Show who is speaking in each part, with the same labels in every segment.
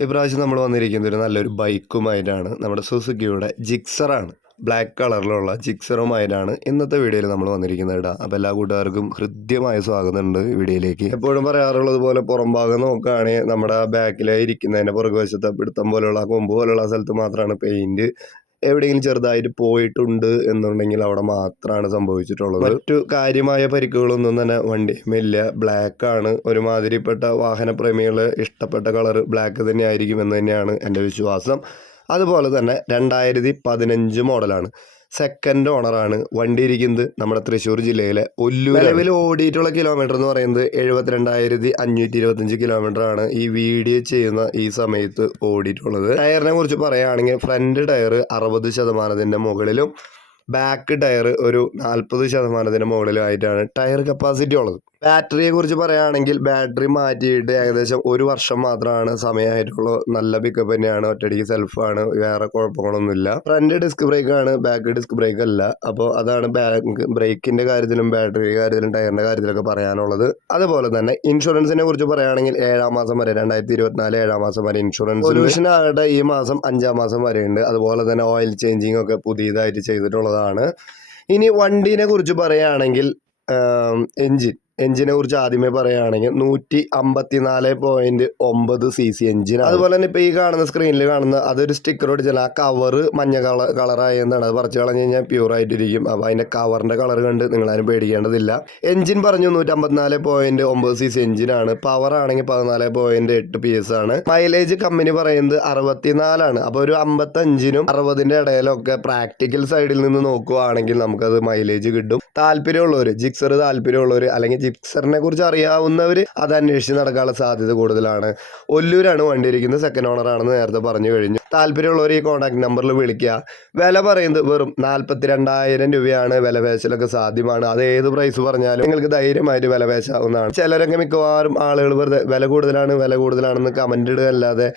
Speaker 1: ഇപ്രാവശ്യം നമ്മൾ വന്നിരിക്കുന്നത് ഒരു നല്ലൊരു ബൈക്കുമായിട്ടാണ്. നമ്മുടെ സുസുക്കിയുടെ ജിക്സറാണ്. ബ്ലാക്ക് കളറിലുള്ള ജിക്സറുമായിട്ടാണ് ഇന്നത്തെ വീഡിയോയിൽ നമ്മൾ വന്നിരിക്കുന്നത് കേട്ടോ. അപ്പോൾ എല്ലാ കൂട്ടുകാർക്കും ഹൃദ്യമായ സ്വാഗതമുണ്ട് വീഡിയോയിലേക്ക്. എപ്പോഴും പറയാറുള്ളത് പോലെ പുറം ഭാഗം നോക്കുകയാണെങ്കിൽ നമ്മുടെ ബാക്കിലായിരിക്കുന്നതിന്റെ പുറകുവശത്തെ പിടുത്തം പോലെയുള്ള കൊമ്പ് പോലെയുള്ള സ്ഥലത്ത് മാത്രമാണ് പെയിന്റ് എവിടെയെങ്കിലും ചെറുതായിട്ട് പോയിട്ടുണ്ട് എന്നുണ്ടെങ്കിൽ അവിടെ മാത്രമാണ് സംഭവിച്ചിട്ടുള്ളത്. മറ്റു കാര്യമായ പരിക്കുകളൊന്നും തന്നെ വണ്ടിയുമില്ല ബ്ലാക്ക് ആണ്. ഒരുമാതിരിപ്പെട്ട വാഹനപ്രേമികൾ ഇഷ്ടപ്പെട്ട കളർ ബ്ലാക്ക് തന്നെ ആയിരിക്കും എന്ന് തന്നെയാണ് എന്റെ വിശ്വാസം. അതുപോലെ തന്നെ രണ്ടായിരത്തി പതിനഞ്ച് മോഡലാണ് സെക്കൻഡ് ഓണറാണ് വണ്ടി ഇരിക്കുന്നത് നമ്മുടെ തൃശ്ശൂർ ജില്ലയിലെ ഒല്ലൂർ നിലവിൽ ഓടിയിട്ടുള്ള കിലോമീറ്റർ എന്ന് പറയുന്നത് എഴുപത്തിരണ്ടായിരത്തി അഞ്ഞൂറ്റി ഇരുപത്തഞ്ച് കിലോമീറ്റർ ആണ് ഈ വീഡിയോ ചെയ്യുന്ന ഈ സമയത്ത് ഓടിയിട്ടുള്ളത്. ടയറിനെ കുറിച്ച് പറയുകയാണെങ്കിൽ ഫ്രണ്ട് ടയർ അറുപത് ശതമാനത്തിന്റെ മുകളിലും ബാക്ക് ടയർ ഒരു നാൽപ്പത് ശതമാനത്തിന് മുകളിലായിട്ടാണ് ടയർ കപ്പാസിറ്റി ഉള്ളത്. ബാറ്ററിയെ കുറിച്ച് പറയുകയാണെങ്കിൽ ബാറ്ററി മാറ്റിയിട്ട് ഏകദേശം ഒരു വർഷം മാത്രമാണ് സമയമായിട്ടുള്ളൂ. നല്ല പിക്കപ്പ് തന്നെയാണ്. ഒറ്റയടിക്ക് സെൽഫാണ് വേറെ കുഴപ്പങ്ങളൊന്നുമില്ല. ഫ്രണ്ട് ഡിസ്ക് ബ്രേക്ക് ആണ്. ബാക്ക് ഡിസ്ക് ബ്രേക്ക് അല്ല. അപ്പോൾ അതാണ് ബാക്ക് ബ്രേക്കിന്റെ കാര്യത്തിലും ബാറ്ററി കാര്യത്തിലും ടയറിന്റെ കാര്യത്തിലൊക്കെ പറയാനുള്ളത്. അതുപോലെ തന്നെ ഇൻഷുറൻസിനെ കുറിച്ച് പറയുകയാണെങ്കിൽ ഏഴാം മാസം വരെ രണ്ടായിരത്തി ഇരുപത്തിനാല് ഏഴാം മാസം വരെ ഇൻഷുറൻസ് സൊല്യൂഷൻ ആകട്ടെ ഈ മാസം അഞ്ചാം മാസം വരെ ഉണ്ട്. അതുപോലെ തന്നെ ഓയിൽ ചേഞ്ചിങ് ഒക്കെ പുതിയതായിട്ട് ചെയ്തിട്ടുള്ളതാണ്. ഇനി വണ്ടീനെ കുറിച്ച് പറയുകയാണെങ്കിൽ എൻജിൻ എഞ്ചിനെ കുറിച്ച് ആദ്യമേ പറയുകയാണെങ്കിൽ നൂറ്റി അമ്പത്തി നാല് പോയിന്റ് ഒമ്പത് സി സി എഞ്ചിൻ അതുപോലെ തന്നെ ഇപ്പോൾ ഈ കാണുന്ന സ്ക്രീനിൽ കാണുന്ന അതൊരു സ്റ്റിക്കർ ഒടിച്ചാൽ ആ കവർ മഞ്ഞ കളർ കളറായി എന്നാണ് അത് പറിച്ചു കളഞ്ഞു കഴിഞ്ഞാൽ പ്യൂർ ആയിട്ടിരിക്കും. അപ്പോൾ അതിന്റെ കവറിന്റെ കളർ കണ്ട് നിങ്ങളാരും പേടിക്കേണ്ടതില്ല. എഞ്ചിൻ പറഞ്ഞു നൂറ്റി അമ്പത്തിനാല് പോയിന്റ് ഒമ്പത് സി സി എഞ്ചിനാണ്. പവർ ആണെങ്കിൽ പതിനാല് പോയിന്റ് എട്ട് പി എസ് ആണ്. മൈലേജ് കമ്പനി പറയുന്നത് അറുപത്തിനാലാണ്. അപ്പോൾ ഒരു അമ്പത്തഞ്ചിനും അറുപതിന്റെ ഇടയിലൊക്കെ പ്രാക്ടിക്കൽ സൈഡിൽ നിന്ന് നോക്കുകയാണെങ്കിൽ നമുക്കത് മൈലേജ് കിട്ടും. താല്പര്യമുള്ളവർ ജിക്സർ താല്പര്യമുള്ളവർ അല്ലെങ്കിൽ ജിക്സറിനെ കുറിച്ച് അറിയാവുന്നവർ അത് അന്വേഷിച്ച് നടക്കാനുള്ള സാധ്യത കൂടുതലാണ്. ഒല്ലൂരാണ് വണ്ടി ഇരിക്കുന്നത് സെക്കൻഡ് ഓണർ ആണെന്ന് നേരത്തെ പറഞ്ഞു കഴിഞ്ഞു. താല്പര്യമുള്ളവർ ഈ കോൺടാക്ട് നമ്പറിൽ വിളിക്കുക. വില പറയുന്നത് വെറും നാൽപ്പത്തി രണ്ടായിരം രൂപയാണ്. വില പേശലൊക്കെ സാധ്യമാണ്. അത് ഏത് പ്രൈസ് പറഞ്ഞാലും നിങ്ങൾക്ക് ധൈര്യമായിട്ട് വില പേശാവുന്നതാണ്. ചിലരൊക്കെ മിക്കവാറും ആളുകൾ വെറുതെ വില കൂടുതലാണ് വില കൂടുതലാണെന്ന് കമന്റ് ഇടുക അല്ലാതെ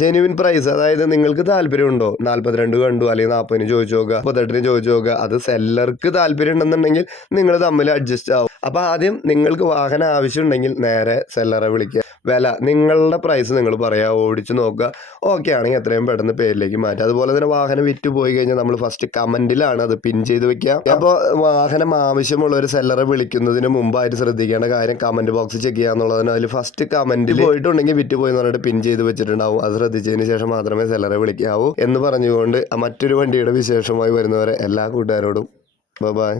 Speaker 1: ജെനുവിൻ പ്രൈസ് അതായത് നിങ്ങൾക്ക് താല്പര്യമുണ്ടോ? നാൽപ്പത്തിരണ്ട് കണ്ടു അല്ലെങ്കിൽ നാൽപ്പതിന് ചോദിച്ചു നോക്കുക മുപ്പത്തെട്ടിന് ചോദിച്ചു നോക്കുക. അത് സെല്ലർക്ക് താല്പര്യം ഉണ്ടെന്നുണ്ടെങ്കിൽ നിങ്ങൾ തമ്മിൽ അഡ്ജസ്റ്റ് ആവും അപ്പോൾ ആദ്യം നിങ്ങൾക്ക് വാഹനം ആവശ്യമുണ്ടെങ്കിൽ നേരെ സെല്ലറെ വിളിക്കുക. വില നിങ്ങളുടെ പ്രൈസ് നിങ്ങൾ പറയുക ഓടിച്ച് നോക്കുക. ഓക്കെ ആണെങ്കിൽ എത്രയും പെട്ടെന്ന് പേരിലേക്ക് മാറ്റുക അതുപോലെ തന്നെ വാഹനം വിറ്റ് പോയി കഴിഞ്ഞാൽ നമ്മൾ ഫസ്റ്റ് കമന്റിലാണ് അത് പിൻ ചെയ്ത് വെക്കുക. അപ്പോൾ വാഹനം ആവശ്യമുള്ള ഒരു സെല്ലറെ വിളിക്കുന്നതിന് മുമ്പായിട്ട് ശ്രദ്ധിക്കേണ്ട കാര്യം കമന്റ് ബോക്സ് ചെക്ക് ചെയ്യുക എന്നുള്ളതാണ്. അതിൽ ഫസ്റ്റ് കമന്റിൽ പോയിട്ടുണ്ടെങ്കിൽ വിറ്റ് പോയി എന്ന് പറഞ്ഞിട്ട് പിൻ ചെയ്ത് വെച്ചിട്ടുണ്ടാവും. അത് ശ്രദ്ധിച്ചതിന് ശേഷം മാത്രമേ സെല്ലറെ വിളിക്കാവൂ എന്ന് പറഞ്ഞുകൊണ്ട് മറ്റൊരു വണ്ടിയുടെ വിശേഷമായി വരുന്നവരെ എല്ലാ കൂട്ടുകാരോടും ബൈ